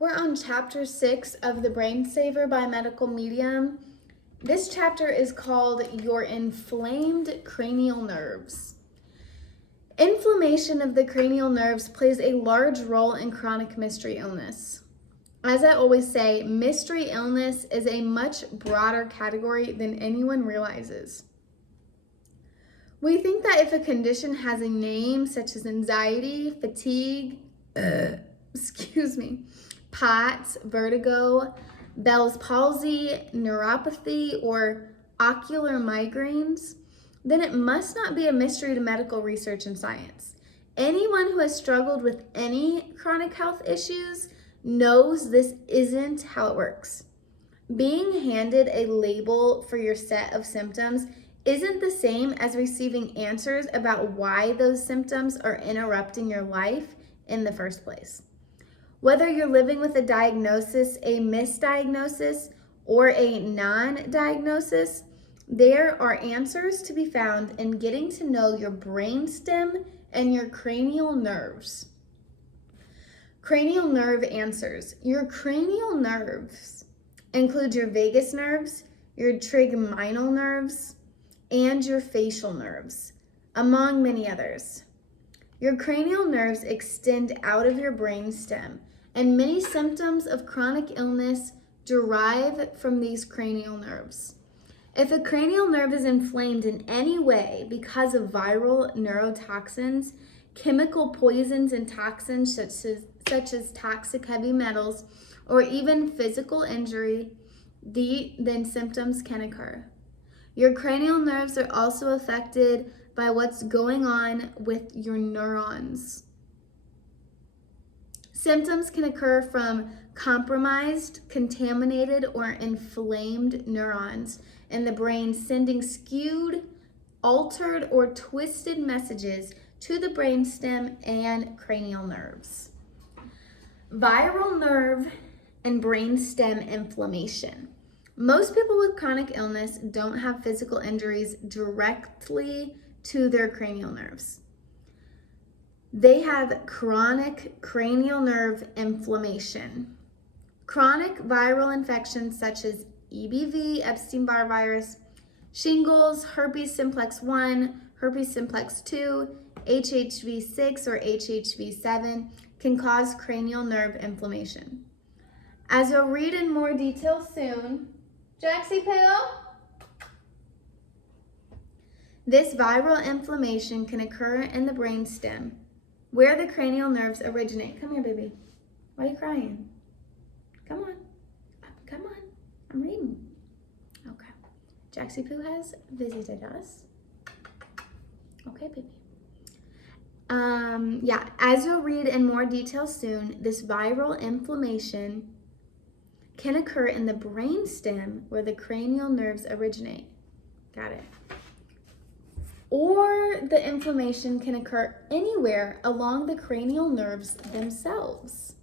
We're on chapter 6 of The Brain Saver by Medical Medium. This chapter is called Your Inflamed Cranial Nerves. Inflammation of the cranial nerves plays a large role in chronic mystery illness. As I always say, mystery illness is a much broader category than anyone realizes. We think that if a condition has a name such as anxiety, fatigue, POTS, vertigo, Bell's palsy, neuropathy, or ocular migraines, then it must not be a mystery to medical research and science. Anyone who has struggled with any chronic health issues knows this isn't how it works. Being handed a label for your set of symptoms isn't the same as receiving answers about why those symptoms are interrupting your life in the first place. Whether you're living with a diagnosis, a misdiagnosis, or a non-diagnosis, there are answers to be found in getting to know your brainstem and your cranial nerves. Cranial nerve answers. Your cranial nerves include your vagus nerves, your trigeminal nerves, and your facial nerves, among many others. Your cranial nerves extend out of your brainstem, and many symptoms of chronic illness derive from these cranial nerves. If a cranial nerve is inflamed in any way because of viral neurotoxins, chemical poisons and toxins such as toxic heavy metals, or even physical injury, then symptoms can occur. Your cranial nerves are also affected by what's going on with your neurons. Symptoms can occur from compromised, contaminated, or inflamed neurons in the brain sending skewed, altered, or twisted messages to the brainstem and cranial nerves. Viral nerve and brainstem inflammation. Most people with chronic illness don't have physical injuries directly to their cranial nerves. They have chronic cranial nerve inflammation. Chronic viral infections such as EBV, Epstein-Barr virus, shingles, herpes simplex 1, herpes simplex 2, HHV6 or HHV7 can cause cranial nerve inflammation. As you'll read in more detail soon, Jaxie Poo, this viral inflammation can occur in the brainstem, where the cranial nerves originate. Come here, baby. Why are you crying? Come on. Come on. I'm reading. Okay. Jaxie Poo has visited us. Okay, baby. As you'll read in more detail soon, this viral inflammation can occur in the brainstem where the cranial nerves originate. Got it. Or the inflammation can occur anywhere along the cranial nerves themselves.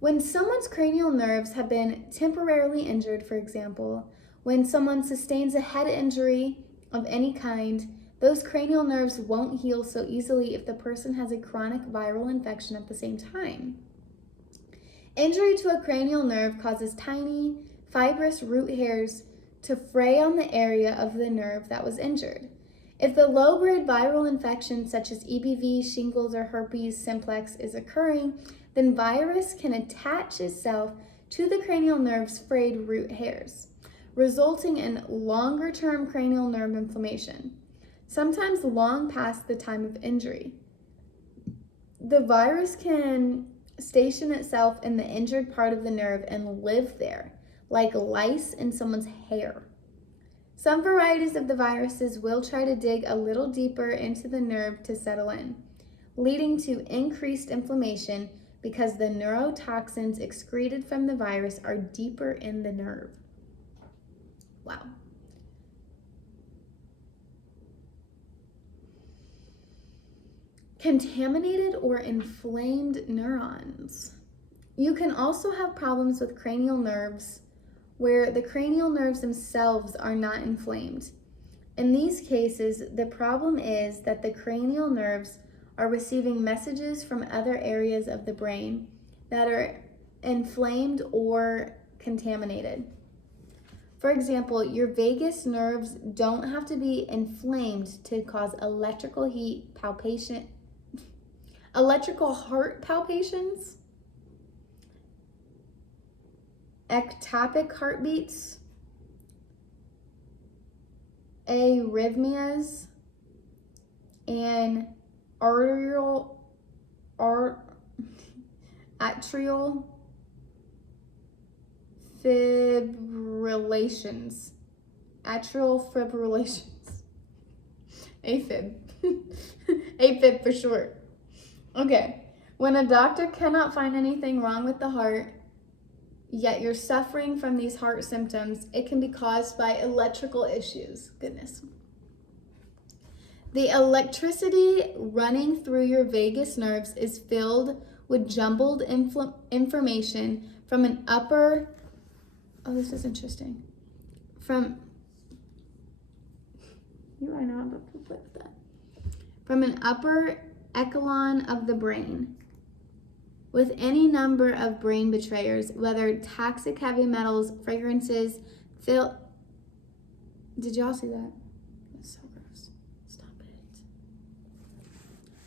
When someone's cranial nerves have been temporarily injured, for example, when someone sustains a head injury of any kind, those cranial nerves won't heal so easily if the person has a chronic viral infection at the same time. Injury to a cranial nerve causes tiny, fibrous root hairs to fray on the area of the nerve that was injured. If the low-grade viral infection such as EBV, shingles, or herpes simplex is occurring, then virus can attach itself to the cranial nerve's frayed root hairs, resulting in longer-term cranial nerve inflammation, sometimes long past the time of injury. The virus can station itself in the injured part of the nerve and live there, like lice in someone's hair. Some varieties of the viruses will try to dig a little deeper into the nerve to settle in, leading to increased inflammation because the neurotoxins excreted from the virus are deeper in the nerve. Wow. Contaminated or inflamed neurons. You can also have problems with cranial nerves where the cranial nerves themselves are not inflamed. In these cases, the problem is that the cranial nerves are receiving messages from other areas of the brain that are inflamed or contaminated. For example, your vagus nerves don't have to be inflamed to cause electrical heart palpitations, ectopic heartbeats, arrhythmias, and atrial fibrillations. AFib. AFib for short. Okay. When a doctor cannot find anything wrong with the heart, yet you're suffering from these heart symptoms, it can be caused by electrical issues. Goodness. The electricity running through your vagus nerves is filled with jumbled information from an upper, this is interesting, from an upper echelon of the brain, with any number of brain betrayers, whether toxic heavy metals, fragrances, did y'all see that? That's so gross. Stop it.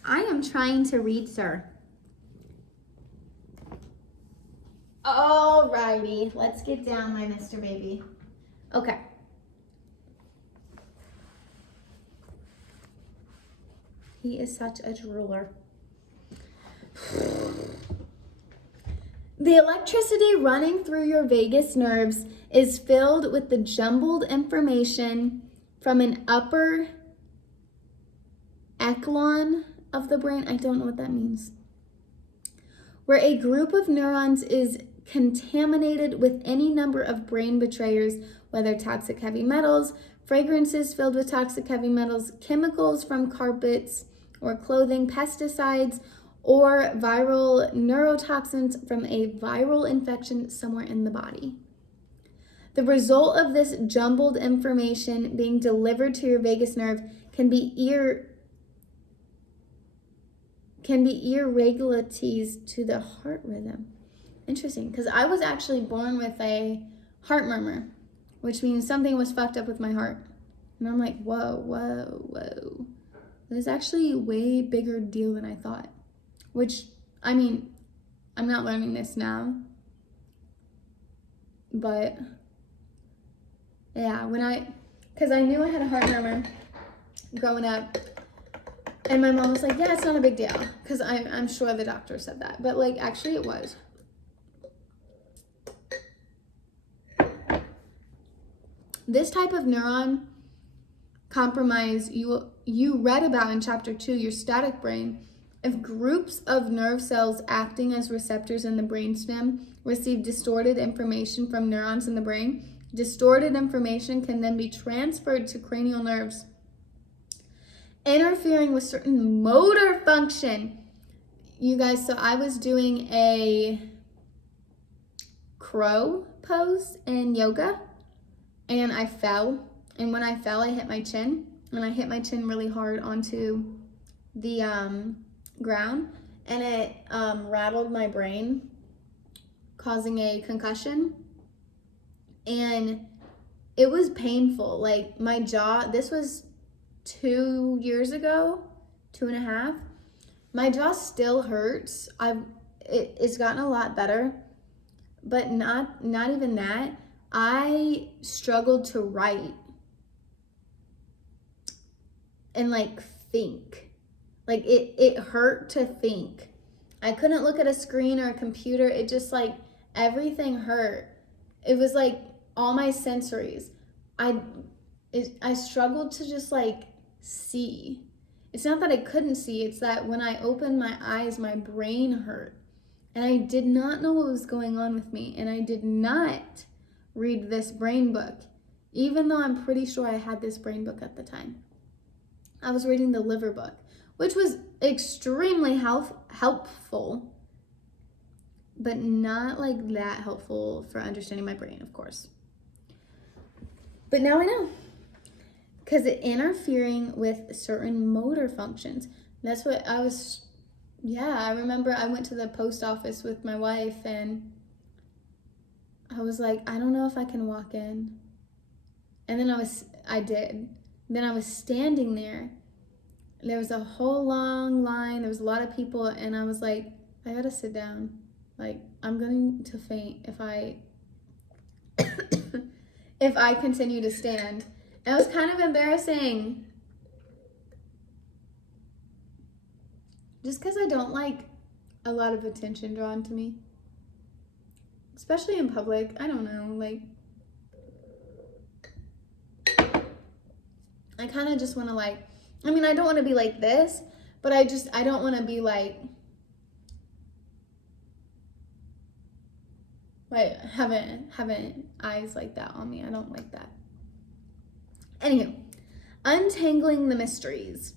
I am trying to read, sir. Alrighty, let's get down, my Mr. Baby. Okay. He is such a drooler. The electricity running through your vagus nerves is filled with the jumbled information from an upper echelon of the brain. I don't know what that means. Where a group of neurons is contaminated with any number of brain betrayers, whether toxic heavy metals, fragrances filled with toxic heavy metals, chemicals from carpets or clothing, pesticides, or viral neurotoxins from a viral infection somewhere in the body. The result of this jumbled information being delivered to your vagus nerve can be irregularities to the heart rhythm. Interesting, because I was actually born with a heart murmur, which means something was fucked up with my heart. And I'm like, whoa. It's actually a way bigger deal than I thought. Which, I mean, I'm not learning this now. But, yeah, because I knew I had a heart murmur growing up. And my mom was like, yeah, it's not a big deal. Because I'm sure the doctor said that. But, like, actually it was. This type of neuron compromise you read about in chapter 2, your static brain. If groups of nerve cells acting as receptors in the brainstem receive distorted information from neurons in the brain, distorted information can then be transferred to cranial nerves, interfering with certain motor function. You guys, so I was doing a crow pose in yoga, and I fell. And when I fell, I hit my chin, and I hit my chin really hard onto the ground, and it rattled my brain, causing a concussion. And it was painful. Like, my jaw, this was 2 years ago, 2.5. My jaw still hurts. It's gotten a lot better, but not even that. I struggled to write and like think. Like it hurt to think. I couldn't look at a screen or a computer. It just like everything hurt. It was like all my sensories. I struggled to just like see. It's not that I couldn't see, it's that when I opened my eyes, my brain hurt. And I did not know what was going on with me. And I did not read this brain book, even though I'm pretty sure I had this brain book at the time. I was reading the liver book, which was extremely helpful, but not like that helpful for understanding my brain, of course. But now I know, because it interfering with certain motor functions. That's what I was, I remember I went to the post office with my wife, and I was like, I don't know if I can walk in. And then I did. Then I was standing there. There was a whole long line. There was a lot of people. And I was like, I gotta sit down. Like, I'm going to faint if I if I continue to stand. And it was kind of embarrassing. Just because I don't like a lot of attention drawn to me. Especially in public. I don't know, like, I kind of just want to, like, I mean, I don't want to be like this, but I don't want to be like having eyes like that on me. I don't like that. Anywho, untangling the mysteries.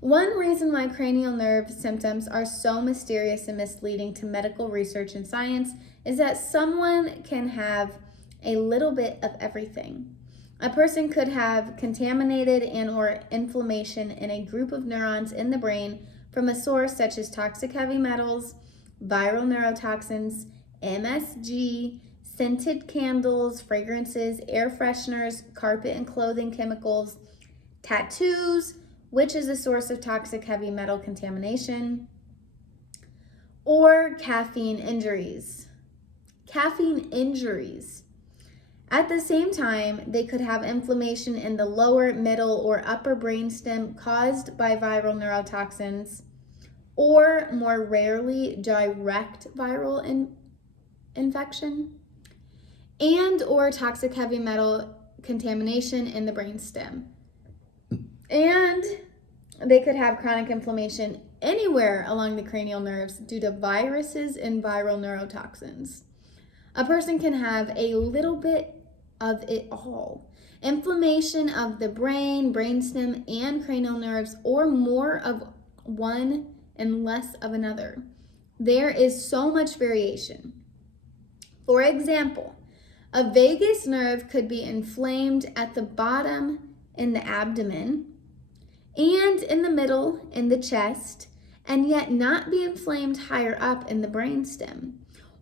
One reason why cranial nerve symptoms are so mysterious and misleading to medical research and science is that someone can have a little bit of everything. A person could have contaminated and or inflammation in a group of neurons in the brain from a source such as toxic heavy metals, viral neurotoxins, MSG, scented candles, fragrances, air fresheners, carpet and clothing chemicals, tattoos, which is a source of toxic heavy metal contamination, or caffeine injuries. Caffeine injuries. At the same time, they could have inflammation in the lower, middle, or upper brainstem caused by viral neurotoxins, or more rarely, direct viral infection, and or toxic heavy metal contamination in the brainstem. And they could have chronic inflammation anywhere along the cranial nerves due to viruses and viral neurotoxins. A person can have a little bit of it all. Inflammation of the brain, brainstem, and cranial nerves, or more of one and less of another. There is so much variation. For example, a vagus nerve could be inflamed at the bottom in the abdomen and in the middle in the chest, and yet not be inflamed higher up in the brainstem.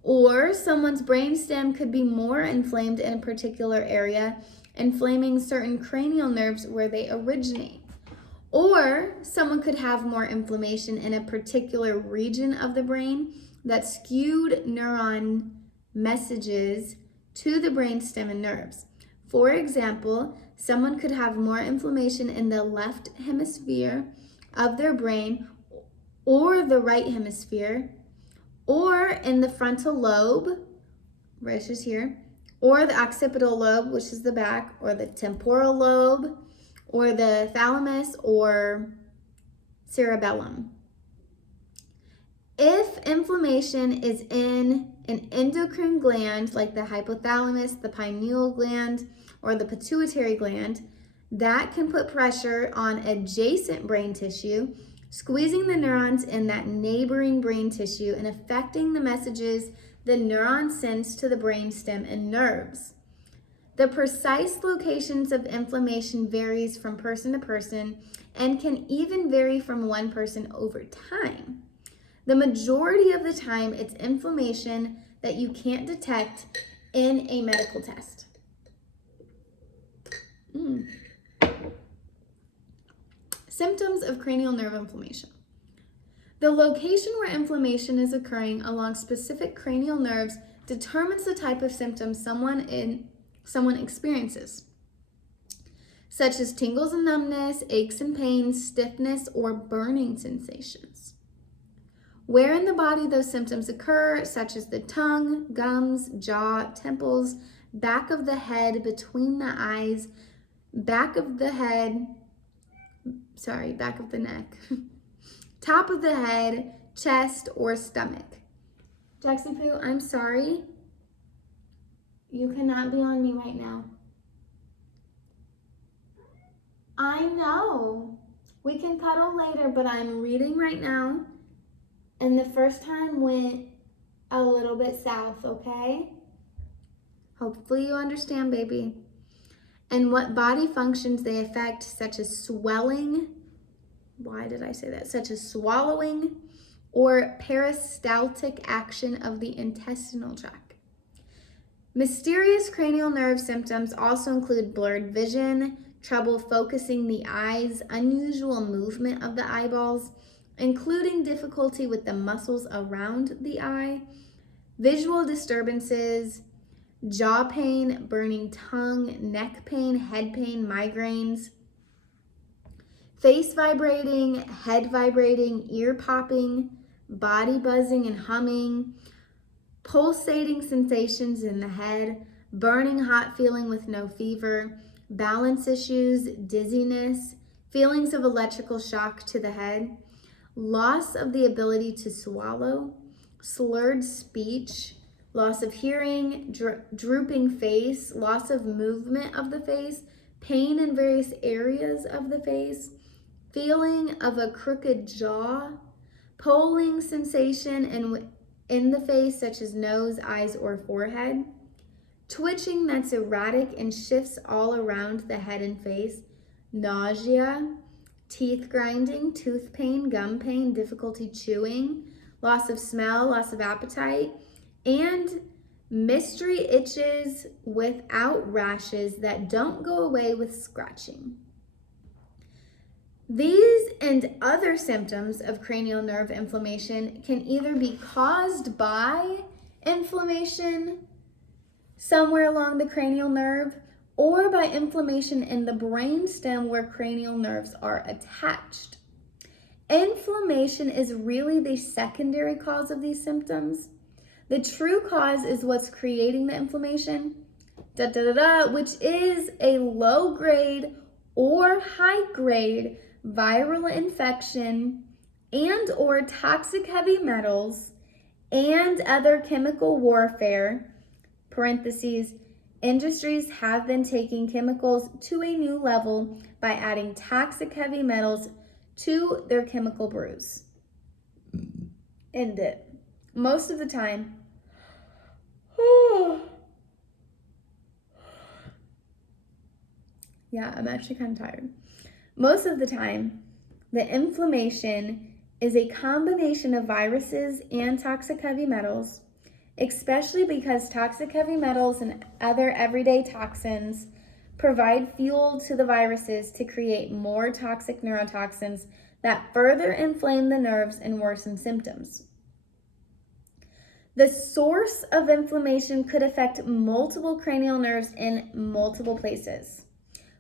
Or someone's brainstem could be more inflamed in a particular area, inflaming certain cranial nerves where they originate. Or someone could have more inflammation in a particular region of the brain that skewed neuron messages to the brainstem and nerves. For example, someone could have more inflammation in the left hemisphere of their brain or the right hemisphere, or in the frontal lobe, which is here, or the occipital lobe, which is the back, or the temporal lobe, or the thalamus or cerebellum. If inflammation is in an endocrine gland like the hypothalamus, the pineal gland, or the pituitary gland, that can put pressure on adjacent brain tissue, squeezing the neurons in that neighboring brain tissue and affecting the messages the neuron sends to the brainstem and nerves. The precise locations of inflammation varies from person to person and can even vary from one person over time. The majority of the time, it's inflammation that you can't detect in a medical test. Symptoms of cranial nerve inflammation. The location where inflammation is occurring along specific cranial nerves determines the type of symptoms someone experiences, such as tingles and numbness, aches and pains, stiffness, or burning sensations. Where in the body those symptoms occur, such as the tongue, gums, jaw, temples, back of the head, between the eyes, back of the neck, top of the head, chest, or stomach. Jaxie Poo, I'm sorry. You cannot be on me right now. I know. We can cuddle later, but I'm reading right now. And the first time went a little bit south, okay? Hopefully you understand, baby. And what body functions they affect, such as swelling, such as swallowing, or peristaltic action of the intestinal tract. Mysterious cranial nerve symptoms also include blurred vision, trouble focusing the eyes, unusual movement of the eyeballs, including difficulty with the muscles around the eye, visual disturbances, jaw pain, burning tongue, neck pain, head pain, migraines, face vibrating, head vibrating, ear popping, body buzzing and humming, pulsating sensations in the head, burning hot feeling with no fever, balance issues, dizziness, feelings of electrical shock to the head, loss of the ability to swallow, slurred speech, loss of hearing, drooping face, loss of movement of the face, pain in various areas of the face, feeling of a crooked jaw, pulling sensation in the face such as nose, eyes, or forehead, twitching that's erratic and shifts all around the head and face, nausea, teeth grinding, tooth pain, gum pain, difficulty chewing, loss of smell, loss of appetite, and mystery itches without rashes that don't go away with scratching. These and other symptoms of cranial nerve inflammation can either be caused by inflammation somewhere along the cranial nerve or by inflammation in the brainstem where cranial nerves are attached. Inflammation is really the secondary cause of these symptoms. The true cause is what's creating the inflammation, which is a low-grade or high-grade viral infection and or toxic heavy metals and other chemical warfare, parentheses, industries have been taking chemicals to a new level by adding toxic heavy metals to their chemical brews. End it. Most of the time, yeah, I'm actually kind of tired. Most of the time, the inflammation is a combination of viruses and toxic heavy metals, especially because toxic heavy metals and other everyday toxins provide fuel to the viruses to create more toxic neurotoxins that further inflame the nerves and worsen symptoms. The source of inflammation could affect multiple cranial nerves in multiple places.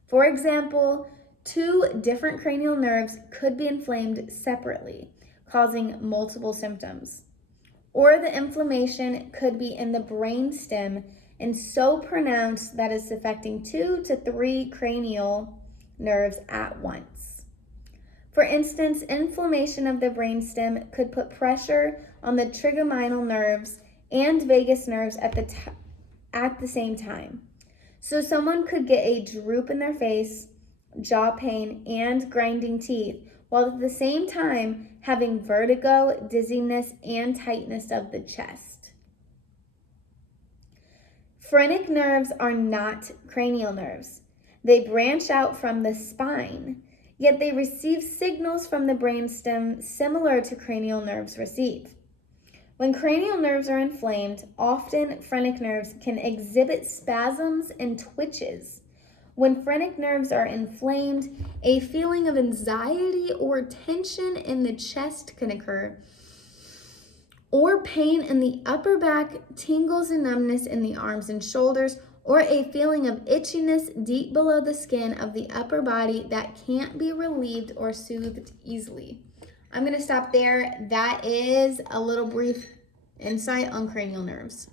For example, 2 different cranial nerves could be inflamed separately, causing multiple symptoms. Or the inflammation could be in the brainstem and so pronounced that it's affecting 2 to 3 cranial nerves at once. For instance, inflammation of the brainstem could put pressure on the trigeminal nerves and vagus nerves at the same time. So someone could get a droop in their face, jaw pain, and grinding teeth, while at the same time having vertigo, dizziness, and tightness of the chest. Phrenic nerves are not cranial nerves. They branch out from the spine, yet they receive signals from the brainstem similar to cranial nerves receive. When cranial nerves are inflamed, often phrenic nerves can exhibit spasms and twitches. When phrenic nerves are inflamed, a feeling of anxiety or tension in the chest can occur, or pain in the upper back, tingles and numbness in the arms and shoulders, or a feeling of itchiness deep below the skin of the upper body that can't be relieved or soothed easily. I'm going to stop there. That is a little brief insight on cranial nerves.